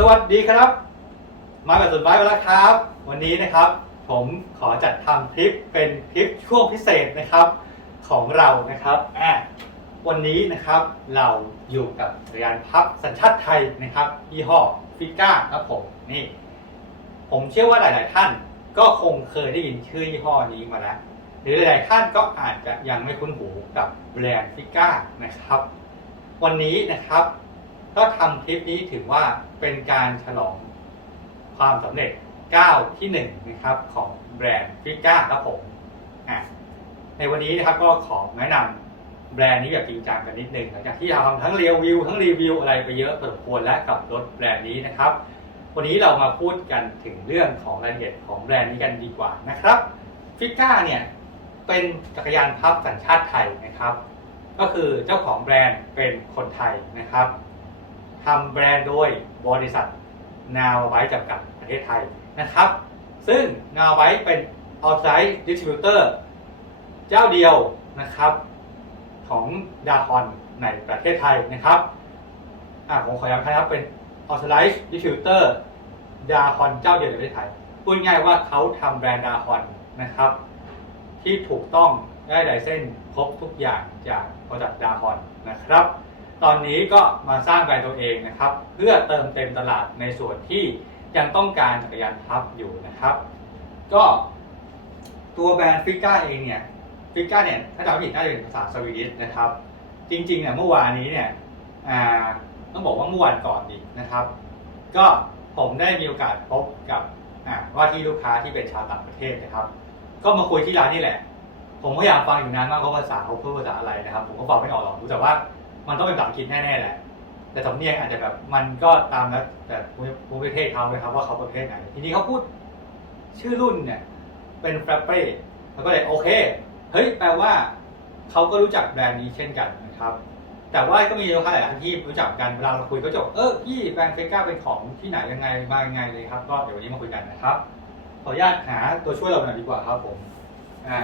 สวัสดีครับ มาแบบสุดไม้มาแล้วครับ วันนี้นะครับ ผมขอจัดทำคลิปเป็นคลิปช่วงพิเศษนะครับของเรานะครับอะวันนี้นะครับเราอยู่กับจักรยานพับสัญชาติไทยนะครับยี่ห้อฟิก้าครับผมนี่ ผมเชื่อว่าหลาย ๆ ท่านก็คงเคยได้ยินชื่อยี่ห้อนี้มาแล้วหรือหลาย ๆ ท่านก็อาจจะยังไม่คุ้นหูกับแบรนด์ฟิก้านะครับ วันนี้นะครับ ก็ทำคลิปนี้ถือว่าเป็นการฉลองความสำเร็จก้าวที่1นะครับของแบรนด์ฟิก้าครับผมในวันนี้นะครับก็ขอแนะนำแบรนด์นี้แบบจริงจังกันนิดนึงหลังจากที่เราทำทั้งรีวิวทั้งรีวิวอะไรไปเยอะพอสมควรและกับรถแบรนด์นี้นะครับ วันนี้เรามาพูดกันถึงเรื่องของรายละเอียดของแบรนด์นี้กันดีกว่านะครับฟิก้าเนี่ยเป็นจักรยานพับสัญชาติไทยนะครับ ก็คือเจ้าของแบรนด์เป็นคนไทยนะครับ ทำแบรนด์โดยบริษัทนาไว้จำกัดประเทศไทยนะครับ ซึ่งนาไว้เป็น outside distributor เจ้าเดียวนะครับ ของดาฮอนในประเทศไทยนะครับอ่าผมขอย้ำนะครับเป็น authorized distributor ดาฮอนเจ้าเดียวในประเทศไทยพูดง่ายว่าเขาทำแบรนด์ดาฮอนนะครับ ที่ถูกต้องได้ไดเส้นครบทุกอย่างจากบริษัทดาฮอนนะครับ ตอนนี้ก็มาสร้างแบรนด์ตัวเองนะครับ เพื่อเติมเต็มตลาดในส่วนที่ยังต้องการจักรยานพับอยู่นะครับ ก็ตัวแบรนด์ฟิก้าเองเนี่ยฟิก้าเนี่ยถ้าจำไม่ผิดน่าจะเป็นภาษาสวีดิชนะครับ จริงๆเนี่ยเมื่อวานนี้เนี่ยต้องบอกว่าเมื่อวานก่อนดีนะครับ ก็ผมได้มีโอกาสพบกับว่าที่ลูกค้าที่เป็นชาวต่างประเทศนะครับ ก็มาคุยที่ร้านนี่แหละ ผมก็อยากฟังอยู่นานมากเพราภาษาเขาพูดภาษาอะไรนะครับ ผมก็ฟังไม่ออกหรอกรู้แต่ว่า มันต้องเป็นภาษาอังกฤษแน่ๆแหละ แต่สำเนียงอาจจะแบบมันก็ตามแล้วแต่ภูมิประเทศเขาเลยครับว่าเขาประเทศไหน ทีนี้เขาพูดชื่อรุ่นเนี่ยเป็นแฟรเป้แล้วก็เลยโอเค เฮ้ยแปลว่าเขาก็รู้จักแบรนด์นี้เช่นกันนะครับ แต่ว่าก็มีลูกค้าหลายท่านที่รู้จักกันเวลาเราคุยก็จะบอกเออพี่แบรนด์เฟก้าเป็นของที่ไหนยังไงมายังไงเลยครับ ก็เดี๋ยววันนี้มาคุยกันนะครับ ขออนุญาตหาตัวช่วยเราหน่อยดีกว่าครับผม อ่า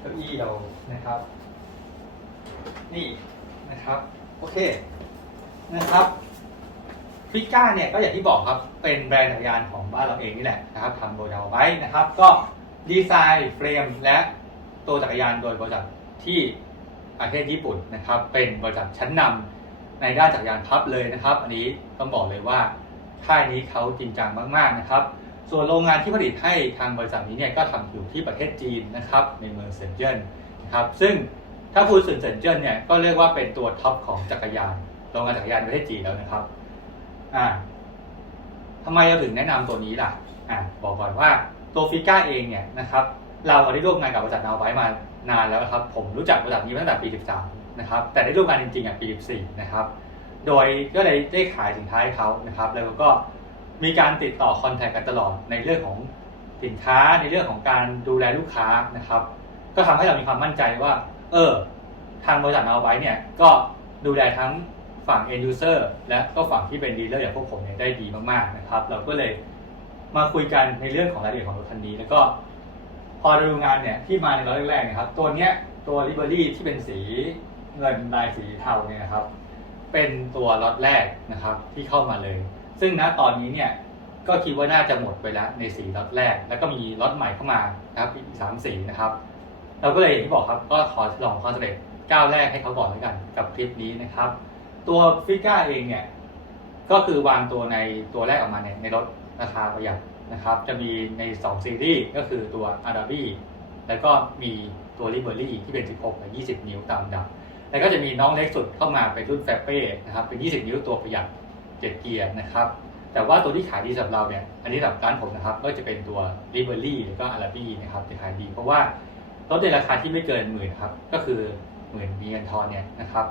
เก้าอี้เรานะครับ นี่ นะครับ โอเคนะครับฟิก้าเนี่ยก็อย่างที่บอกครับเป็นแบรนด์จักรยานของบ้านเราเองนี่แหละนะครับทำโดยเราไว้นะครับ ก็ดีไซน์เฟรมและตัวจักรยานโดยบริษัทที่ประเทศญี่ปุ่นนะครับ เป็นบริษัทชั้นนำในด้านจักรยานพับเลยนะครับ อันนี้ต้องบอกเลยว่าค่ายนี้เขาจริงจังมาก ๆนะครับ ส่วนโรงงานที่ผลิตให้ทางบริษัทนี้เนี่ยก็ทำอยู่ที่ประเทศจีนนะครับในเมืองเซินเจิ้นนะครับซึ่ง ถ้าพูดถึงเซินเจิ้นเนี่ยก็เรียกว่าเป็นตัวท็อปของจักรยานโรงงานจักรยานประเทศจีนแล้วนะครับอ่าทำไมเราถึงแนะนำตัวนี้ล่ะอ่าบอกก่อนว่าตัวฟิก้าเองเนี่ยนะครับเราได้ร่วมงานกับบริษัทนาไว้มานานแล้วครับผมรู้จักบริษัทนี้ตั้งแต่ปี 13 นะครับแต่ได้ร่วมงานจริงๆอะปี 14 นะครับโดยก็เลยได้ขายสินค้าให้เขานะครับ แล้วก็มีการติดต่อคอนแทคกันตลอดในเรื่องของสินค้าในเรื่องของการดูแลลูกค้านะครับ ก็ทำให้เรามีความมั่นใจว่า เออ ทางบริษัทเอาไว้เนี่ย ก็ดูแลทั้งฝั่ง end user และก็ฝั่งที่เป็นดีลเลอร์อย่างพวกผมเนี่ยได้ดีมากๆนะครับ เราก็เลยมาคุยกันในเรื่องของรายละเอียดของรถคันนี้ แล้วก็พอเราดูงานเนี่ยที่มาในรอบแรกๆนะครับ ตัวเนี้ยตัวลิเบอรี่ที่เป็นสีเงินลายสีเทาเนี่ยนะครับ เป็นตัวล็อตแรกนะครับที่เข้ามาเลย ซึ่งณตอนนี้เนี่ยก็คิดว่าน่าจะหมดไปแล้วในสีล็อตแรก แล้วก็มีล็อตใหม่เข้ามานะครับอีกสามสีนะครับ เราก็เลยอย่างที่บอกครับก็ขอลองความสำเร็จก้าวแรกให้เขาก่อนแล้วกันกับคลิปนี้นะครับ ตัวฟิก้าเองเนี่ยก็คือวางตัวในตัวแรกออกมาเนี่ยในรถราคาประหยัดนะครับ จะมีใน 2 ซีรีส์ก็คือตัว a r a b i แล้วก็มีตัว l i b e r y ที่เป็น 16 กับ 20 นิ้วตามดับ แล้วก็จะมีน้องเล็กสุดเข้ามาเป็นรุ่นแฟเป้นะครับ เป็น 20 นิ้วตัวประหยัด 7 เกียร์นะครับ แต่ว่าตัวที่ขายดีสำหรับเราเนี่ย อันนี้สำหรับร้านผมนะครับ ก็จะเป็นตัว l i b e r y แล้วก็ a r a b i นะครับจะขายดีเพราะว่า รถในราคาที่ไม่เกินหมื่นครับ ก็คือหมื่นมีเงินทอนเนี่ยนะครับ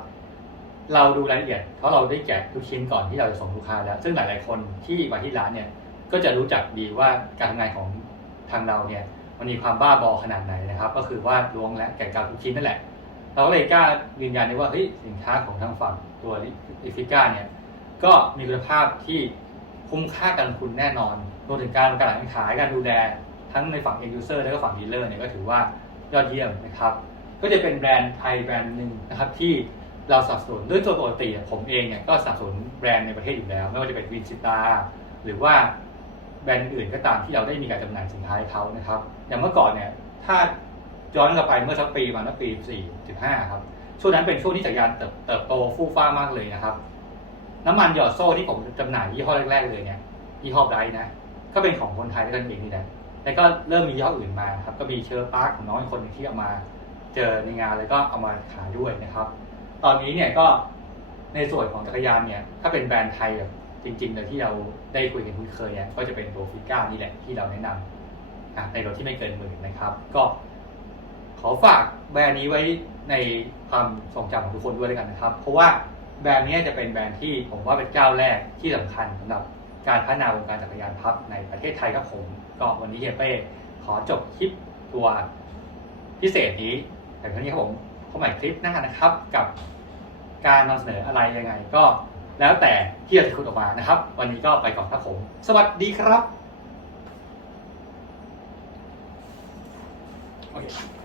เราดูรายละเอียดเพราะเราได้แกะทุกชิ้นก่อนที่เราจะส่งลูกค้าแล้ว ซึ่งหลาย ๆ คนที่มาที่ร้านเนี่ยก็จะรู้จักดีว่าการทำงานของทางเราเนี่ยมันมีความบ้าบอขนาดไหนนะครับ ก็คือว่าล้วงและแกะกาวทุกชิ้นนั่นแหละ เราก็เลยกล้ายืนยันได้ว่าเฮ้ยสินค้าของทางฝั่งตัวอิฟิก้าเนี่ยก็มีคุณภาพที่คุ้มค่าการลงทุนแน่นอนรวมถึงการการขายการดูแลทั้งในฝั่ง end user และก็ฝั่ง dealer เนี่ยก็ถือว่า ยอดเยี่ยมนะครับ ก็จะเป็นแบรนด์ไทยแบรนด์หนึ่งนะครับที่เราสับสนด้วยตัวปกติผมเองเนี่ยก็สับสนแบรนด์ในประเทศอยู่แล้ว ไม่ว่าจะเป็นวินซิตาหรือว่าแบรนด์อื่นก็ตามที่เราได้มีการจำหน่ายสินค้าให้เขานะครับ อย่างเมื่อก่อนเนี่ยถ้าย้อนกลับไปเมื่อสักปีมาเมื่อปี4 15ครับช่วงนั้นเป็นช่วงที่จักรยานเติบโตฟู่ฟ้ามากเลยนะครับ น้ำมันหยอดโซ่ที่ผมจำหน่ายยี่ห้อแรกๆเลยเนี่ยยี่ห้อไรนะก็เป็นของคนไทยด้วยกันเองนี่แหละ แล้วก็เริ่มมียี่ห้ออื่นมาครับ ก็มีเชอร์ปาร์คของน้องอีกคนหนึ่งที่เอามาเจอในงานแล้วก็เอามาขายด้วยนะครับ ตอนนี้เนี่ยก็ในส่วนของจักรยานเนี่ยถ้าเป็นแบรนด์ไทยแบบจริงๆเลยที่เราได้คุยกันคุ้นเคยเนี่ยก็จะเป็นตัวฟิก้านี่แหละที่เราแนะนำในรถที่ไม่เกินหมื่นนะครับ ก็ ขอฝากแบรนด์นี้ไว้ในความทรงจำของทุกคนด้วยแล้วกันนะครับ เพราะว่าแบรนด์นี้จะเป็นแบรนด์ที่ผมว่าเป็นเจ้าแรกที่สำคัญสำหรับ การพัฒนาวงการจักรยานพับในประเทศไทยครับผม ก็วันนี้เฮียเป้ขอจบคลิปตัวพิเศษนี้แต่เท่านี้ครับผมพบใหม่คลิปหน้านะครับกับการนำเสนออะไรยังไง ก็แล้วแต่ที่เราจะคุยออกมานะครับ วันนี้ก็ไปก่อนครับผม สวัสดีครับโอเค